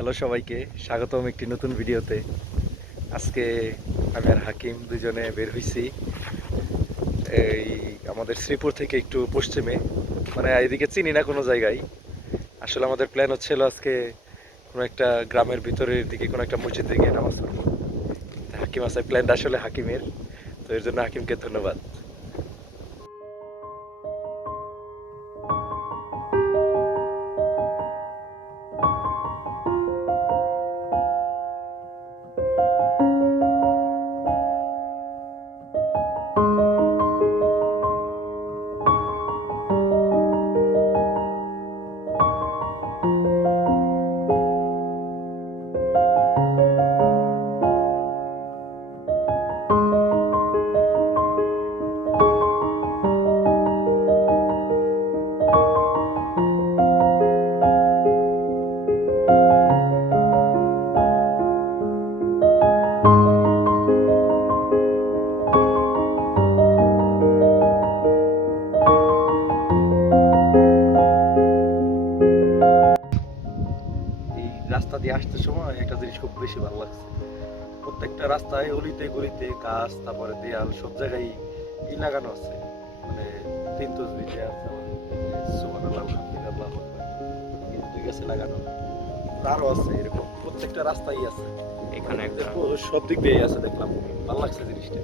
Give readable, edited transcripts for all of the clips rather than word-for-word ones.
Hello সবাইকে, স্বাগতম একটি নতুন ভিডিওতে। আজকে আমি আর হাকিম দুজনে বের হইছি এই আমাদের শ্রীপুর থেকে একটু পশ্চিমে, মানে এদিকে চিনি না কোনো জায়গায়। আসলে আমাদের প্ল্যান হচ্ছিল আজকে কোনো একটা গ্রামের ভিতরের দিকে কোনো একটা মসজিদে গিয়ে নামাজ পড়বো। হাকিম আছে, প্ল্যানটা আসলে হাকিমের, তো এর জন্য হাকিমকে ধন্যবাদ। এই রাস্তা দিয়ে আসতে সময় একটা জিনিস খুব বেশি ভালো লাগছে। প্রত্যেকটা রাস্তায় অলিতে গলিতে গাছ, তারপরে দেয়াল, সব জায়গায় ই লাগানো আছে, মানে তিন তসবি যে আছে, সুবহানাল্লাহ আলহামদুলিল্লাহ, এই দুই গাছে লাগানো। আরো আছে এরকম প্রত্যেকটা রাস্তায় আছে, এখানে একটা সব দিক দিয়ে আছে, দেখলাম ভালো লাগছে জিনিসটা।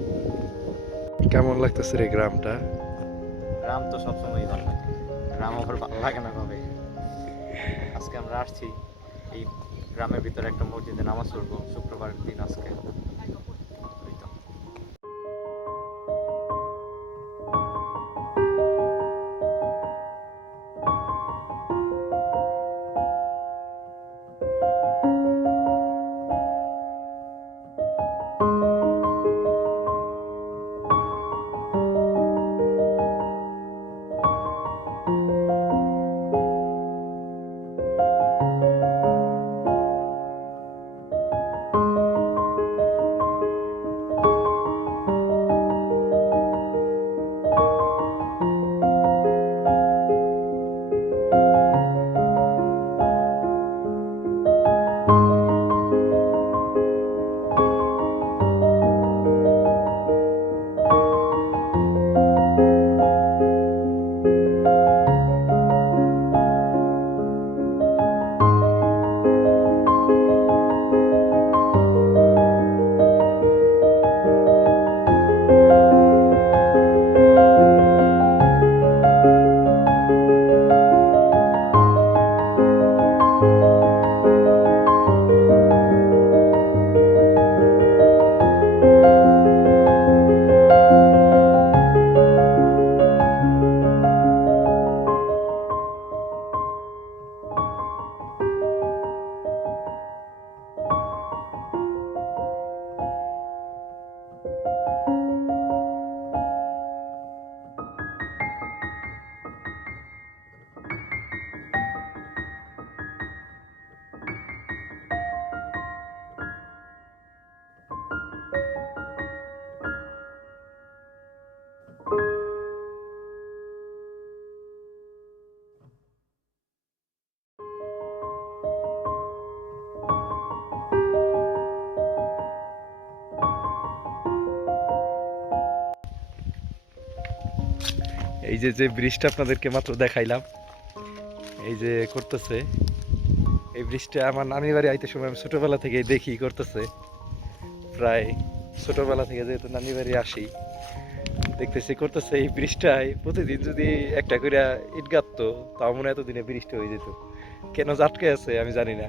কেমন লাগতেছে রে গ্রামটা? গ্রাম তো সবসময় ভালো লাগে, গ্রাম আবার ভালো লাগে না ভাবে। আজকে আমরা আসছি এই গ্রামের ভিতরে একটা মসজিদে নামাজ পড়বো, শুক্রবার দিন আজকে। এই তো। এই যে যে ব্রিজটা আপনাদেরকে মাত্র দেখাইলাম, এই যে করতেছে, এই ব্রিজটা আমার নানির বাড়ি আইতে সময় আমি ছোটবেলা থেকে দেখি করতেছে। প্রায় ছোটবেলা থেকে যেহেতু নানির বাড়ি আসি, দেখতেছি করতেছে। এই ব্রিজটায় প্রতিদিন যদি একটা করে ইট গাঁথতো, তাও মনে হয় এতদিনে ব্রিজটা হয়ে যেত। কেন যে আটকে আছে আমি জানি না।